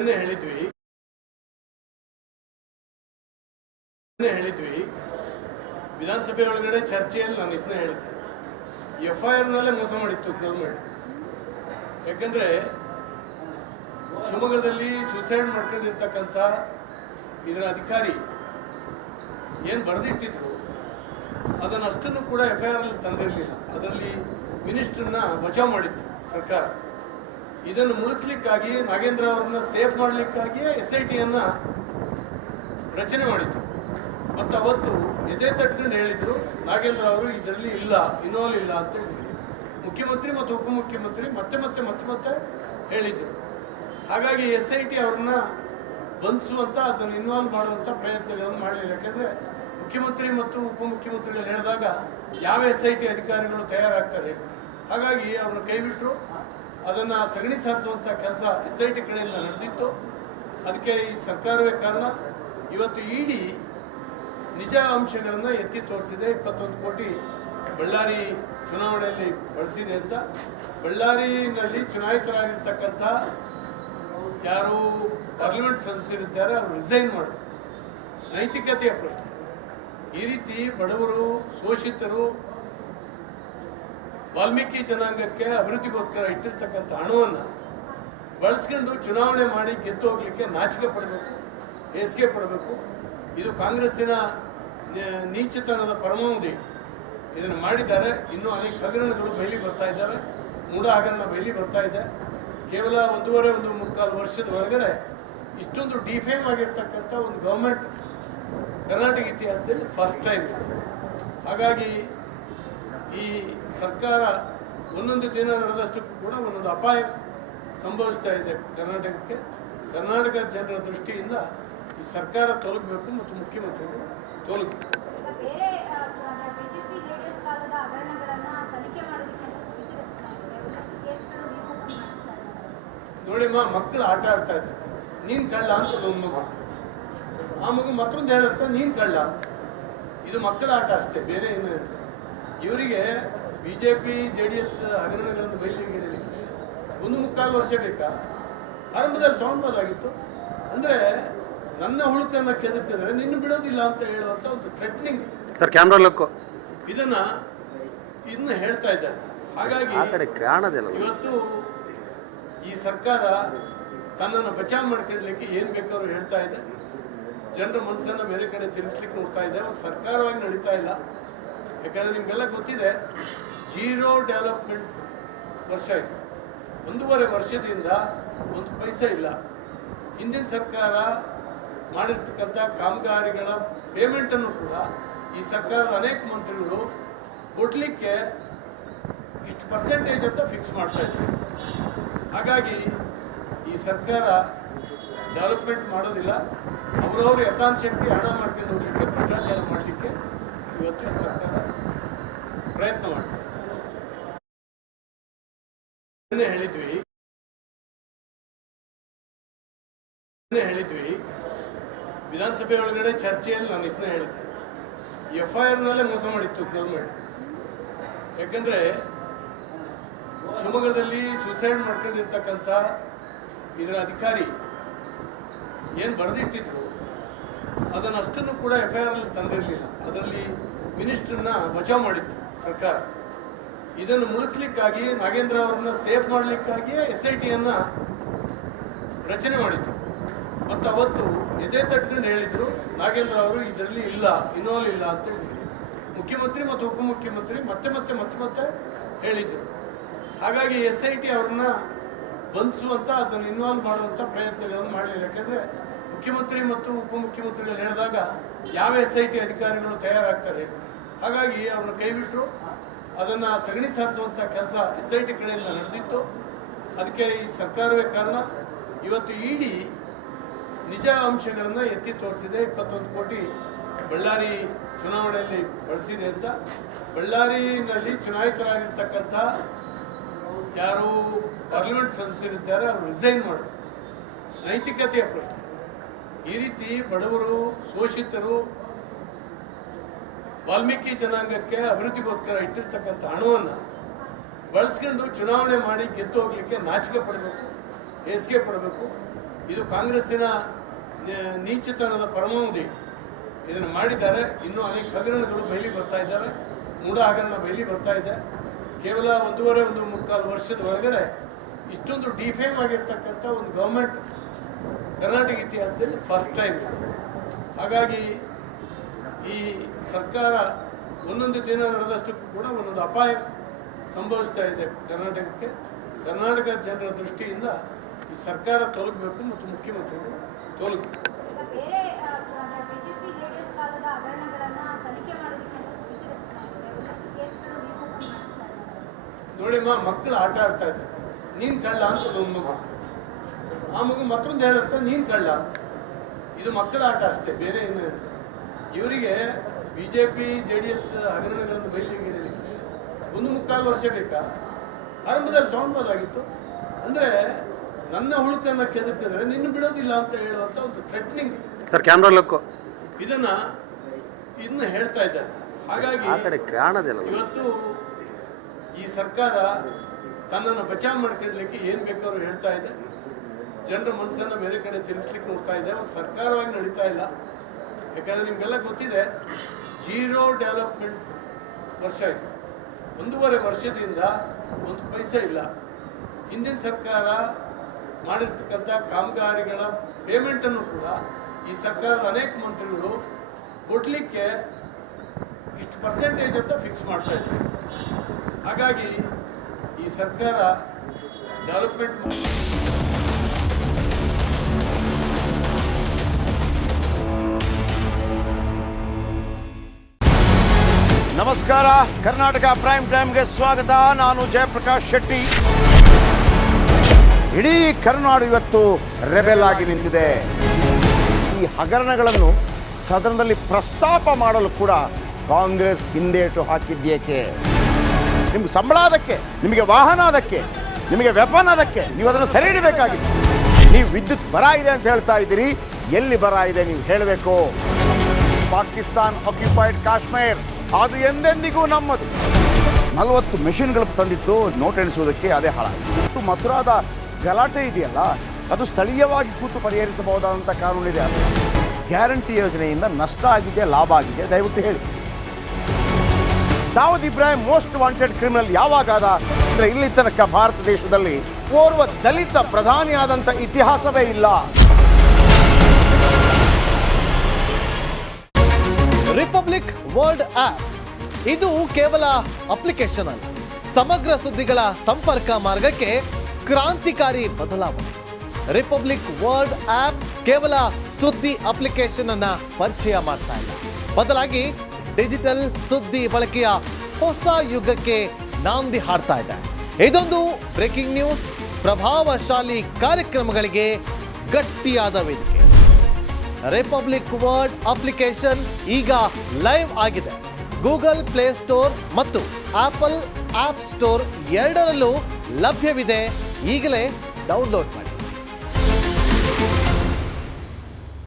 ಹೇಳಿದ್ವಿ ವಿಧಾನಸಭೆ ಒಳಗಡೆ ಚರ್ಚೆಯಲ್ಲಿ ನಾನು ಇದನ್ನ ಹೇಳಿದ್ದೆ. FIR ನಲ್ಲೇ ಮೋಸ ಮಾಡಿತ್ತು ಗೌರ್ಮೆಂಟ್. ಯಾಕಂದ್ರೆ ಶಿವಮೊಗ್ಗದಲ್ಲಿ ಸೂಸೈಡ್ ಮಾಡ್ಕೊಂಡಿರ್ತಕ್ಕಂಥ ಇದರ ಅಧಿಕಾರಿ ಏನು ಬರೆದಿಟ್ಟಿದ್ರು ಅದನ್ನಷ್ಟನ್ನು ಕೂಡ FIR ಅಲ್ಲಿ ತಂದಿರಲಿಲ್ಲ. ಅದರಲ್ಲಿ ಮಿನಿಸ್ಟರ್ನ ಬಚಾವ್ ಮಾಡಿತ್ತು ಸರ್ಕಾರ. ಇದನ್ನು ಮುಳುಗಿಸ್ಲಿಕ್ಕಾಗಿ ನಾಗೇಂದ್ರ ಅವರನ್ನ ಸೇಫ್ ಮಾಡಲಿಕ್ಕಾಗಿಯೇ SITಯನ್ನ ರಚನೆ ಮಾಡಿತ್ತು. ಮತ್ತು ಅವತ್ತು ಎದೆ ತಟ್ಕೊಂಡು ಹೇಳಿದ್ರು ನಾಗೇಂದ್ರ ಅವರು ಇದರಲ್ಲಿ ಇಲ್ಲ, ಇನ್ವಾಲ್ವ್ ಇಲ್ಲ ಅಂತ ಹೇಳಿದ್ರು. ಮುಖ್ಯಮಂತ್ರಿ ಮತ್ತು ಉಪಮುಖ್ಯಮಂತ್ರಿ ಮತ್ತೆ ಹೇಳಿದ್ರು. ಹಾಗಾಗಿ SIT ಅವ್ರನ್ನ ಬಂಧಿಸುವಂತ ಅದನ್ನು ಇನ್ವಾಲ್ವ್ ಮಾಡುವಂತ ಪ್ರಯತ್ನಗಳನ್ನು ಮಾಡಲಿಲ್ಲ. ಯಾಕೆಂದ್ರೆ ಮುಖ್ಯಮಂತ್ರಿ ಮತ್ತು ಉಪಮುಖ್ಯಮಂತ್ರಿಗಳು ಹೇಳಿದಾಗ ಯಾವ SIT ಅಧಿಕಾರಿಗಳು ತಯಾರಾಗ್ತಾರೆ. ಹಾಗಾಗಿ ಅವ್ರನ್ನ ಕೈಬಿಟ್ರು. ಅದನ್ನ ಸಗಣಿ ಸಾರಿಸುವಂತ ಕೆಲಸ SIT ಕಡೆಯಿಂದ ನಡೆದಿತ್ತು. ಅದಕ್ಕೆ ಈ ಸರ್ಕಾರವೇ ಕಾರಣ. ಇವತ್ತು ಇಡಿ ನಿಜ ಅಂಶಗಳನ್ನು ಎತ್ತಿ ತೋರಿಸಿದೆ. 21 ಕೋಟಿ ಬಳ್ಳಾರಿ ಚುನಾವಣೆಯಲ್ಲಿ ಬಳಸಿದೆ ಅಂತ. ಬಳ್ಳಾರಿನಲ್ಲಿ ಚುನಾಯಿತರಾಗಿರ್ತಕ್ಕಂಥ ಯಾರು ಪಾರ್ಲಿಮೆಂಟ್ ಸದಸ್ಯರಿದ್ದಾರೆ ಅವರು ರಿಸೈನ್ ಮಾಡೋದು ನೈತಿಕತೆಯ ಪ್ರಶ್ನೆ. ಈ ರೀತಿ ಬಡವರು, ಶೋಷಿತರು, ವಾಲ್ಮೀಕಿ ಜನಾಂಗಕ್ಕೆ ಅಭಿವೃದ್ಧಿಗೋಸ್ಕರ ಇಟ್ಟಿರ್ತಕ್ಕಂಥ ಹಣವನ್ನು ಬಳಸ್ಕೊಂಡು ಚುನಾವಣೆ ಮಾಡಿ ಗೆದ್ದು ಹೋಗ್ಲಿಕ್ಕೆ ನಾಚಿಕೆ ಪಡಬೇಕು, ಹೇಸಿಗೆ ಪಡಬೇಕು. ಇದು ಕಾಂಗ್ರೆಸ್ಸಿನ ನೀಚತನದ ಪರಮಾವಧಿ. ಇದನ್ನು ಮಾಡಿದ್ದಾರೆ. ಇನ್ನೂ ಅನೇಕ ಹಗರಣಗಳು ಬಯಲಿಗೆ ಬರ್ತಾ ಇದ್ದಾವೆ. ಮೂಢ ಹಗರಣ ಬಯಲಿಗೆ ಬರ್ತಾ ಇದೆ. ಕೇವಲ 1.5 ವರ್ಷದ ಒಳಗಡೆ ಇಷ್ಟೊಂದು ಡಿಫೇಮ್ ಆಗಿರ್ತಕ್ಕಂಥ ಒಂದು ಗೌರ್ಮೆಂಟ್ ಕರ್ನಾಟಕ ಇತಿಹಾಸದಲ್ಲಿ ಫಸ್ಟ್ ಟೈಮ್. ಹಾಗಾಗಿ ಈ ಸರ್ಕಾರ ಒಂದೊಂದು ದಿನ ನಡೆದಷ್ಟಕ್ಕೂ ಕೂಡ ಒಂದೊಂದು ಅಪಾಯ ಸಂಭವಿಸ್ತಾ ಇದೆ ಕರ್ನಾಟಕಕ್ಕೆ. ಕರ್ನಾಟಕ ಜನರ ದೃಷ್ಟಿಯಿಂದ ಈ ಸರ್ಕಾರ ತೊಲಗಬೇಕು ಮತ್ತು ಮುಖ್ಯಮಂತ್ರಿಗಳು ತೊಲಗಬೇಕು. ನೋಡಿಮ್ಮ, ಮಕ್ಕಳು ಆಟ ಆಡ್ತಾ ಇದ್ದಾರೆ. ನೀನ್ ಕಳ್ಳ ಅಂತ ಒಂದು ಮಗು, ಆ ಮಗು ಮತ್ತೊಂದು ಹೇಳುತ್ತೆ ನೀನ್ ಕಳ್ಳ ಅಂತ. ಇದು ಮಕ್ಕಳ ಆಟ ಅಷ್ಟೇ, ಬೇರೆ ಏನು. ಇವರಿಗೆ BJP JDS ಹಗರಣಗಳನ್ನು ಬಯಲಿಗೆಳಿಲಿಕ್ಕೆ 1.25 ವರ್ಷ ಬೇಕಾ? ಆರಂಭದಲ್ಲಿ ತಗೊಳ್ಬೋದಾಗಿತ್ತು. ಅಂದ್ರೆ ನನ್ನ ಹುಳುಕನ್ನ ಕೆದಕಿದ್ರೆ ನಿನ್ನ ಬಿಡೋದಿಲ್ಲ ಅಂತ ಹೇಳುವಂತ ಒಂದು ಥ್ರೆಟ್ನಿಂಗ್ ಸರ್, ಕ್ಯಾಮ್ರಾ ಲುಕ್ ಇದನ್ನ ಹೇಳ್ತಾ ಇದ್ದಾರೆ. ಹಾಗಾಗಿ ಇವತ್ತು ಈ ಸರ್ಕಾರ ತನ್ನನ್ನು ಬಚಾವ್ ಮಾಡ್ಕೊಳ್ಳಲಿಕ್ಕೆ ಏನ್ ಬೇಕಾದ್ರೂ ಹೇಳ್ತಾ ಇದೆ. ಜನರ ಮನಸ್ಸನ್ನ ಬೇರೆ ಕಡೆ ತಿರುಗಿಸ್ಲಿಕ್ಕೆ ನೋಡ್ತಾ ಇದೆ. ಒಂದು ಸರ್ಕಾರವಾಗಿ ನಡೀತಾ ಇಲ್ಲ. ಯಾಕಂದ್ರೆ ನಿಮ್ಗೆಲ್ಲ ಗೊತ್ತಿದೆ, 0 ಡೆವಲಪ್ಮೆಂಟ್ ವರ್ಷ ಆಯಿತು. 1.5 ವರ್ಷದಿಂದ ಒಂದು ಪೈಸೆ ಇಲ್ಲ. ಹಿಂದಿನ ಸರ್ಕಾರ ಮಾಡಿರ್ತಕ್ಕಂಥ ಕಾಮಗಾರಿಗಳ ಪೇಮೆಂಟನ್ನು ಕೂಡ ಈ ಸರ್ಕಾರದ ಅನೇಕ ಮಂತ್ರಿಗಳು ಕೊಡಲಿಕ್ಕೆ ಇಷ್ಟು ಪರ್ಸೆಂಟೇಜ್ ಅಂತ ಫಿಕ್ಸ್ ಮಾಡ್ತಾ ಇದ್ದಾರೆ. ಹಾಗಾಗಿ ಈ ಸರ್ಕಾರ ಡೆವಲಪ್ಮೆಂಟ್ ಮಾಡೋದಿಲ್ಲ. ಅವರವರು ಯಥಾಶಕ್ತಿ ಹಣ ಮಾಡ್ಕೊಂಡು ಹೋಗ್ಲಿಕ್ಕೆ, ಭ್ರಷ್ಟಾಚಾರ ಮಾಡಲಿಕ್ಕೆ ಇವತ್ತು ಈ ಸರ್ಕಾರ ಪ್ರಯತ್ನ ಮಾಡ್ತಾರೆ. ಹೇಳಿದ್ವಿ ವಿಧಾನಸಭೆ ಒಳಗಡೆ ಚರ್ಚೆಯಲ್ಲಿ ನಾನು ಇದನ್ನ ಹೇಳಿದ್ದೆ. FIR ನಲ್ಲೇ ಮೋಸ ಮಾಡಿತ್ತು ಗೌರ್ಮೆಂಟ್. ಯಾಕಂದ್ರೆ ಶಿವಮೊಗ್ಗದಲ್ಲಿ ಸೂಸೈಡ್ ಮಾಡ್ಕೊಂಡಿರ್ತಕ್ಕಂಥ ಇದರ ಅಧಿಕಾರಿ ಏನು ಬರೆದಿಟ್ಟಿದ್ರು ಅದನ್ನಷ್ಟನ್ನು ಕೂಡ FIR ಅಲ್ಲಿ ತಂದಿರಲಿಲ್ಲ. ಅದರಲ್ಲಿ ಮಿನಿಸ್ಟರ್ನ ಬಚಾವ್ ಮಾಡಿತ್ತು ಸರ್ಕಾರ. ಇದನ್ನು ಮುಳುಗಿಸ್ಲಿಕ್ಕಾಗಿ ನಾಗೇಂದ್ರ ಅವರನ್ನ ಸೇಫ್ ಮಾಡಲಿಕ್ಕಾಗಿಯೇ SITಯನ್ನ ರಚನೆ ಮಾಡಿತ್ತು. ಮತ್ತು ಅವತ್ತು ಎದೆ ತಟ್ಕೊಂಡು ಹೇಳಿದ್ರು ನಾಗೇಂದ್ರ ಅವರು ಇದರಲ್ಲಿ ಇಲ್ಲ, ಇನ್ವಾಲ್ವ್ ಇಲ್ಲ ಅಂತ ಹೇಳಿದ್ರು. ಮುಖ್ಯಮಂತ್ರಿ ಮತ್ತು ಉಪಮುಖ್ಯಮಂತ್ರಿ ಮತ್ತೆ ಹೇಳಿದ್ರು. ಹಾಗಾಗಿ SIT ಅವ್ರನ್ನ ಬಂಧಿಸುವಂತ ಅದನ್ನು ಇನ್ವಾಲ್ವ್ ಮಾಡುವಂತ ಪ್ರಯತ್ನಗಳನ್ನು ಮಾಡಲಿಲ್ಲ. ಯಾಕೆಂದ್ರೆ ಮುಖ್ಯಮಂತ್ರಿ ಮತ್ತು ಉಪಮುಖ್ಯಮಂತ್ರಿಗಳು ಹೇಳಿದಾಗ ಯಾವ SIT ಅಧಿಕಾರಿಗಳು ತಯಾರಾಗ್ತಾರೆ. ಹಾಗಾಗಿ ಅವ್ರನ್ನ ಕೈಬಿಟ್ರು. ಅದನ್ನ ಸಗಣಿ ಸಾರಿಸುವಂತ ಕೆಲಸ SIT ಕಡೆಯಿಂದ ನಡೆದಿತ್ತು. ಅದಕ್ಕೆ ಈ ಸರ್ಕಾರವೇ ಕಾರಣ. ಇವತ್ತು ಇಡಿ ನಿಜ ಅಂಶಗಳನ್ನು ಎತ್ತಿ ತೋರಿಸಿದೆ. 21 ಕೋಟಿ ಬಳ್ಳಾರಿ ಚುನಾವಣೆಯಲ್ಲಿ ಬಳಸಿದೆ ಅಂತ. ಬಳ್ಳಾರಿನಲ್ಲಿ ಚುನಾಯಿತರಾಗಿರ್ತಕ್ಕಂಥ ಯಾರು ಪಾರ್ಲಿಮೆಂಟ್ ಸದಸ್ಯರಿದ್ದಾರೆ ಅವರು ರಿಸೈನ್ ಮಾಡೋದು ನೈತಿಕತೆಯ ಪ್ರಶ್ನೆ. ಈ ರೀತಿ ಬಡವರು, ಶೋಷಿತರು, ವಾಲ್ಮೀಕಿ ಜನಾಂಗಕ್ಕೆ ಅಭಿವೃದ್ಧಿಗೋಸ್ಕರ ಇಟ್ಟಿರ್ತಕ್ಕಂಥ ಹಣವನ್ನು ಬಳಸ್ಕೊಂಡು ಚುನಾವಣೆ ಮಾಡಿ ಗೆದ್ದು ಹೋಗ್ಲಿಕ್ಕೆ ನಾಚಿಕೆ ಪಡಬೇಕು, ಹೇಸಿಗೆ ಪಡಬೇಕು. ಇದು ಕಾಂಗ್ರೆಸ್ಸಿನ ನೀಚತನದ ಪರಮಾವಧಿ. ಇದನ್ನು ಮಾಡಿದ್ದಾರೆ. ಇನ್ನೂ ಅನೇಕ ಹಗರಣಗಳು ಬಯಲಿಗೆ ಬರ್ತಾ ಇದ್ದಾವೆ. ಮೂಢ ಹಗರಣ ಬಯಲಿಗೆ ಬರ್ತಾ ಇದೆ. ಕೇವಲ 1.5 ವರ್ಷದ ಒಳಗಡೆ ಇಷ್ಟೊಂದು ಡಿಫೇಮ್ ಆಗಿರ್ತಕ್ಕಂಥ ಒಂದು ಗೌರ್ಮೆಂಟ್ ಕರ್ನಾಟಕ ಇತಿಹಾಸದಲ್ಲಿ ಫಸ್ಟ್ ಟೈಮ್ ಇದೆ. ಹಾಗಾಗಿ ಈ ಸರ್ಕಾರ ಒಂದೊಂದು ದಿನ ನಡೆದಷ್ಟಕ್ಕೂ ಕೂಡ ಒಂದೊಂದು ಅಪಾಯ ಸಂಭವಿಸ್ತಾ ಇದೆ ಕರ್ನಾಟಕಕ್ಕೆ. ಕರ್ನಾಟಕ ಜನರ ದೃಷ್ಟಿಯಿಂದ ಈ ಸರ್ಕಾರ ತೊಲಗಬೇಕು ಮತ್ತು ಮುಖ್ಯಮಂತ್ರಿಗಳು ತೊಲಗಬೇಕು. ನೋಡಿಮ್ಮ, ಮಕ್ಕಳು ಆಟ ಆಡ್ತಾ ಇದ್ದಾರೆ. ನೀನು ಕಳ್ಳ ಅಂತ ಒಂದು ಮಗು, ಆ ಮಗು ಮತ್ತೊಂದು ಹೇಳುತ್ತೆ ನೀನು ಕಳ್ಳ ಅಂತ. ಇದು ಮಕ್ಕಳ ಆಟ ಅಷ್ಟೇ, ಬೇರೆ ಏನು. ಇವರಿಗೆ BJP JDS ಹಗರಣಗಳನ್ನು ಬಯಲಿಗೆಳಿಲಿಕ್ಕೆ 1.25 ವರ್ಷ ಬೇಕಾ? ಆರಂಭದಲ್ಲಿ ತಗೊಳ್ಬೋದಾಗಿತ್ತು. ಅಂದರೆ ನನ್ನ ಹುಳುಕನ್ನು ಕೆದಕಿದ್ರೆ ನಿನ್ನ ಬಿಡೋದಿಲ್ಲ ಅಂತ ಹೇಳುವಂಥ ಒಂದು ಥ್ರೆಟ್ನಿಂಗ್ ಸರ್, ಕ್ಯಾಮ್ರಾ ಲುಕ್ ಇದನ್ನ ಹೇಳ್ತಾ ಇದ್ದಾರೆ. ಹಾಗಾಗಿ ಇವತ್ತು ಈ ಸರ್ಕಾರ ತನ್ನನ್ನು ಬಚಾವ್ ಮಾಡ್ಕೊಳ್ಳಲಿಕ್ಕೆ ಏನು ಬೇಕಾದ್ರೂ ಹೇಳ್ತಾ ಇದೆ. ಜನರ ಮನಸ್ಸನ್ನು ಬೇರೆ ಕಡೆ ತಿರುಗಿಸ್ಲಿಕ್ಕೆ ನೋಡ್ತಾ ಇದೆ. ಒಂದು ಸರ್ಕಾರವಾಗಿ ನಡೀತಾ ಇಲ್ಲ. ಯಾಕಂದರೆ ನಿಮಗೆಲ್ಲ ಗೊತ್ತಿದೆ, 0 ಡೆವಲಪ್ಮೆಂಟ್ ವರ್ಷ ಆಯಿತು. 1.5 ವರ್ಷದಿಂದ ಒಂದು ಪೈಸೆ ಇಲ್ಲ. ಹಿಂದಿನ ಸರ್ಕಾರ ಮಾಡಿರ್ತಕ್ಕಂಥ ಕಾಮಗಾರಿಗಳ ಪೇಮೆಂಟನ್ನು ಕೂಡ ಈ ಸರ್ಕಾರದ ಅನೇಕ ಮಂತ್ರಿಗಳು ಕೊಡಲಿಕ್ಕೆ ಇಷ್ಟು ಪರ್ಸೆಂಟೇಜ್ ಅಂತ ಫಿಕ್ಸ್ ಮಾಡ್ತಾ ಇದ್ದಾರೆ. ಹಾಗಾಗಿ ಈ ಸರ್ಕಾರ ಡೆವಲಪ್ಮೆಂಟ್ ನಮಸ್ಕಾರ, ಕರ್ನಾಟಕ ಪ್ರೈಮ್ ಟೈಮ್ಗೆ ಸ್ವಾಗತ. ನಾನು ಜಯಪ್ರಕಾಶ್ ಶೆಟ್ಟಿ. ಇಡೀ ಕರ್ನಾಡು ಇವತ್ತು ರೆಬೆಲ್ ಆಗಿ ನಿಂತಿದೆ. ಈ ಹಗರಣಗಳನ್ನು ಸದನದಲ್ಲಿ ಪ್ರಸ್ತಾಪ ಮಾಡಲು ಕೂಡ ಕಾಂಗ್ರೆಸ್ ಹಿಂದೇಟು ಹಾಕಿದ್ದೇಕೆ? ನಿಮ್ಗೆ ಸಂಬಳ ಅದಕ್ಕೆ, ನಿಮಗೆ ವಾಹನ ಅದಕ್ಕೆ, ನಿಮಗೆ ವೆಪನ್ ಅದಕ್ಕೆ, ನೀವು ಅದನ್ನು ಸೆರೆ ಹಿಡಬೇಕಾಗಿದೆ. ನೀವು ವಿದ್ಯುತ್ ಬರ ಇದೆ ಅಂತ ಹೇಳ್ತಾ ಇದ್ದೀರಿ. ಎಲ್ಲಿ ಬರ ಇದೆ ನೀವು ಹೇಳಬೇಕು. ಪಾಕಿಸ್ತಾನ್ ಆಕ್ಯುಪೈಡ್ ಕಾಶ್ಮೀರ್ ಅದು ಎಂದೆಂದಿಗೂ ನಮ್ಮದು. 40 ಮೆಷಿನ್ಗಳು ತಂದಿತ್ತು ನೋಟ್ ಎಣಿಸುವುದಕ್ಕೆ, ಅದೇ ಹಾಳಾಯಿತು. ಮಥುರಾದ ಗಲಾಟೆ ಇದೆಯಲ್ಲ, ಅದು ಸ್ಥಳೀಯವಾಗಿ ಕೂತು ಪರಿಹರಿಸಬಹುದಾದಂಥ ಕಾನೂನಿದೆ. ಗ್ಯಾರಂಟಿ ಯೋಜನೆಯಿಂದ ನಷ್ಟ ಆಗಿದೆ, ಲಾಭ ಆಗಿದೆ, ದಯವಿಟ್ಟು ಹೇಳಿ. Dawood Ibrahim most wanted criminal ಯಾವಾಗಾದ ಅಂದರೆ ಇಲ್ಲಿ ತನಕ ಭಾರತ ದೇಶದಲ್ಲಿ ಓರ್ವ ದಲಿತ ಪ್ರಧಾನಿಯಾದಂಥ ಇತಿಹಾಸವೇ ಇಲ್ಲ. ರಿಪಬ್ಲಿಕ್ ವರ್ಲ್ಡ್ ಆಪ್ ಇದು ಕೇವಲ ಅಪ್ಲಿಕೇಶನ್ ಅಲ್ಲ, ಸಮಗ್ರ ಸುದ್ದಿಗಳ ಸಂಪರ್ಕ ಮಾರ್ಗಕ್ಕೆ ಕ್ರಾಂತಿಕಾರಿ ಬದಲಾವಣೆ. ರಿಪಬ್ಲಿಕ್ ವರ್ಲ್ಡ್ ಆಪ್ ಕೇವಲ ಸುದ್ದಿ ಅಪ್ಲಿಕೇಶನ್ ಅನ್ನ ಪರಿಚಯ ಮಾಡ್ತಾ ಇಲ್ಲ, ಬದಲಾಗಿ ಡಿಜಿಟಲ್ ಸುದ್ದಿ ಬಳಕೆಯ ಹೊಸ ಯುಗಕ್ಕೆ ನಾಂದಿ ಹಾಡ್ತಾ ಇದೆ. ಇದೊಂದು ಬ್ರೇಕಿಂಗ್ ನ್ಯೂಸ್, ಪ್ರಭಾವಶಾಲಿ ಕಾರ್ಯಕ್ರಮಗಳಿಗೆ ಗಟ್ಟಿಯಾದ ವೇದಿಕೆ. ರಿಪಬ್ಲಿಕ್ ವರ್ಲ್ಡ್ ಅಪ್ಲಿಕೇಶನ್ ಈಗ ಲೈವ್ ಆಗಿದೆ. ಗೂಗಲ್ ಪ್ಲೇ ಸ್ಟೋರ್ ಮತ್ತು ಆಪಲ್ ಆಪ್ ಸ್ಟೋರ್ ಎರಡರಲ್ಲೂ ಲಭ್ಯವಿದೆ. ಈಗಲೇ ಡೌನ್ಲೋಡ್ ಮಾಡಿ.